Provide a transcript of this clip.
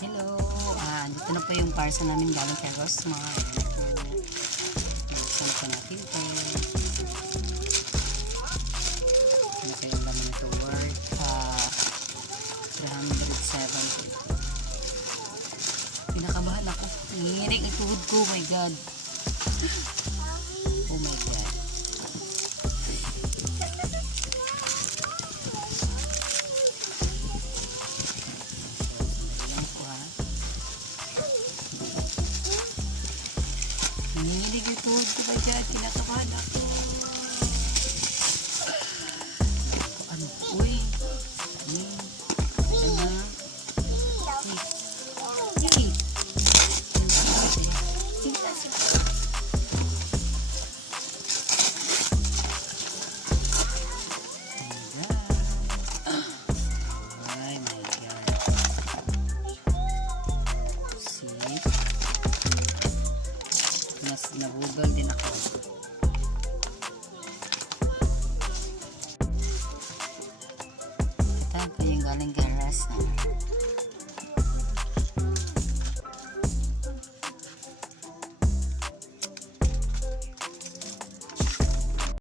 Hello! Dito na po yung parcel namin galing kay Rosmar. Buksan ko natin ito. Ano kayo yung laman ito? Worth 370. Pinakabahan ako. Nanginginig ang tuhod ko. Oh my God. Oh my God. Nanginginig yung tuhod ko. Oh my God. Pinakabahan ako. Ano? Uy. Ano? Ano? Mas nabudol din ako. Ito yung galing kay Rosmar.